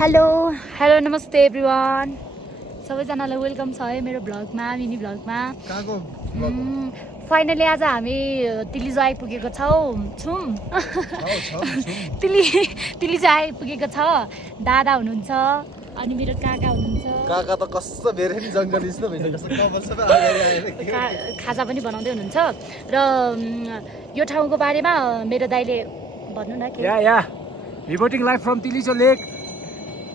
hello नमस्ते everyone सबैजनालाई welcome छ है मेरो भ्लगमा मिनी भ्लगमा फाइनली आज हामी तिलिजो आइपुगेको छौँ तिलिजो आइपुगेको छ दादा हुनुहुन्छ अनि मेरो काका हुनुहुन्छ काका त कस्तो धेरै नि जंगली जस्तो भइसक्यो कभर छ त खाजा पनि बनाउँदै हुनुहुन्छ र यो ठाउँको बारेमा मेरो दाइले भन्नु न के या रिपोर्टिङ लाइभ फ्रम तिलिजो लेक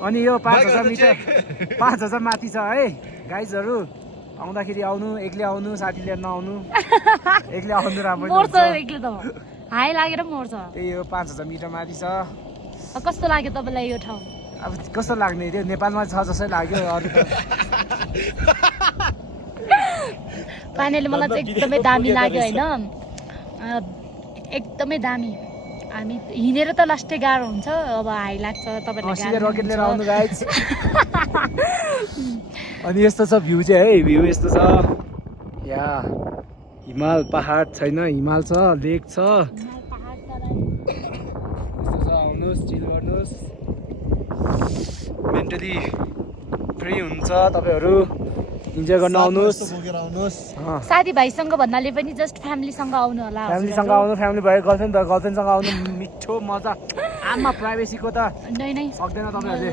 अनि यो 5000 मिटर 5000 माथि छ है गाइजहरु आउँदाखेरि आउनु एक्लै आउनु साथी लिएर नआउनु एक्लै आउनु राम्रो मर्छ एक्लै त हाई लागेर मर्छ त्यही हो 5000 मिटर माथि छ कस्तो लाग्यो तपाईलाई यो ठाउँ अब कस्तो लाग्ने त्यो नेपालमा छ जसै लाग्यो अरु त फाइनली मलाई चाहिँ एकदमै दामी लाग्यो हैन एकदमै दामी हामी हिँडेर त लास्टै गाह्रो हुन्छ अब हाई लाग्छ तपाईहरुले गाडी रकेट लिएर आउनु गाइस अनि यस्तो छ भ्यू चाहिँ है भ्यू यस्तो छ या हिमाल पहाड छैन हिमाल छ लेक छ यस्तो छ आउनुस् चिल गर्नुस् मेन्टली फ्री हुन्छ तपाईहरु इन्जोय गर्न आउनुस् साथीभाइसँग भन्नाले पनि जस्ट फ्यामिलीसँग आउनु होला फ्यामिलीसँग आउनु फ्यामिली भयो गर्लफ्रेन्डसँग आउनु मिठो मजा आमा प्राइभेसीको त नै सक्दैन तपाईहरुले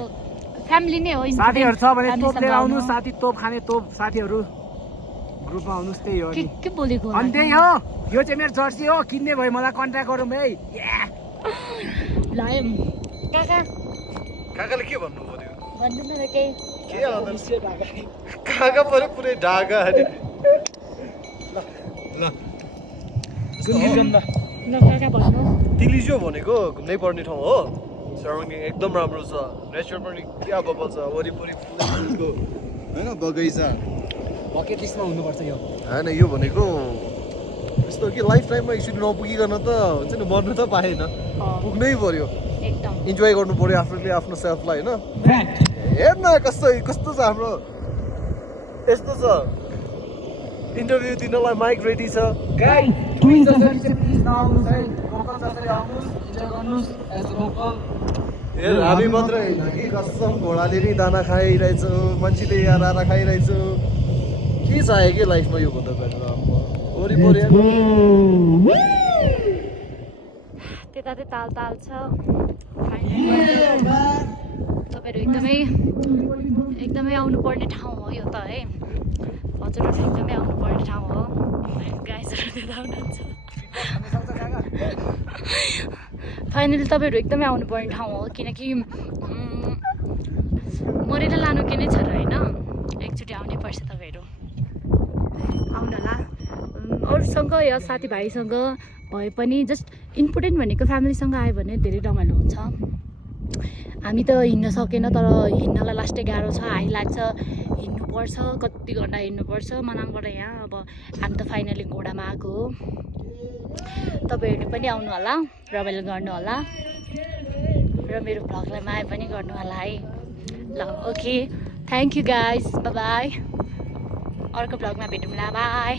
फ्यामिली नै हो साथीहरु छ भने तोप लिएर आउनु साथी तोप खाने तोप साथीहरु ग्रुपमा आउनुस् त्यही हो के बोलेको अनि त्यही हो यो चाहिँ मेरो जर्सी हो किन्ने भयो मलाई कन्ट्याक्ट गरौँ है ल काकाले के भन्नु पर्यो भन्नु न के काका पर्यो पुरै ढाका अरे ल काका भन्नु तिलिजो भनेको घुम्नै पर्ने ठाउँ हो सराउन्डिङ एकदम राम्रो छ नेचर पनि क्या बबल छ वरिपरि फुलको हैन बगैँचा बकेट लिस्टमा हुनुपर्छ यो हैन यो भनेको यस्तो कि लाइफ टाइममा एकचोटि नपुगिकन त हुन्छ नि मर्नु त पाएन पुग्नै पर्यो एकदम इन्जोय गर्नु पर्यो आफूले आफ्नो सेल्फलाई हैन हेर्न कस्तो छ हाम्रो यस्तो छ इन्टरभ्यु दिनलाई माइक रेडी छ हामी मात्रै होइन कि कसम घोडाले नि दाना खाइरहेछौँ मान्छेले यहाँ खाइरहेछु के चाहियो कि लाइफमा यो भन्दा वरिपरि त्यता चाहिँ ताल छ तपाईहरु एकदमै आउनुपर्ने ठाउँ हो यो त है हजुरहरु एकदमै आउनुपर्ने ठाउँ हो गाइजहरु त्यता हुनुहुन्छ फाइनली तपाईहरु एकदमै आउनुपर्ने ठाउँ हो किनकि मरेर लानु के नै छ र हैन एकचोटि आउनै पर्छ तपाईहरु आउनु होला अरूसँग या साथीभाइसँग भए पनि जस्ट इम्पोर्टेन्ट भनेको फ्यामिलीसँग आयो भने धेरै रमाइलो हुन्छ हामी त हिँड्न सकेन तर हिँड्नलाई लास्टै गाह्रो छ हाई लाग्छ हिँड्नुपर्छ कति घन्टा हिँड्नुपर्छ मनाङबाट यहाँ अब हामी त फाइनली घोडामा आएको हो तपाईहरुले पनि आउनु होला रमाइलो गर्नु होला र मेरो भ्लगलाई माया पनि गर्नु होला है ल okay thank you guys by अर्को भ्लगमा भेटौँला बाई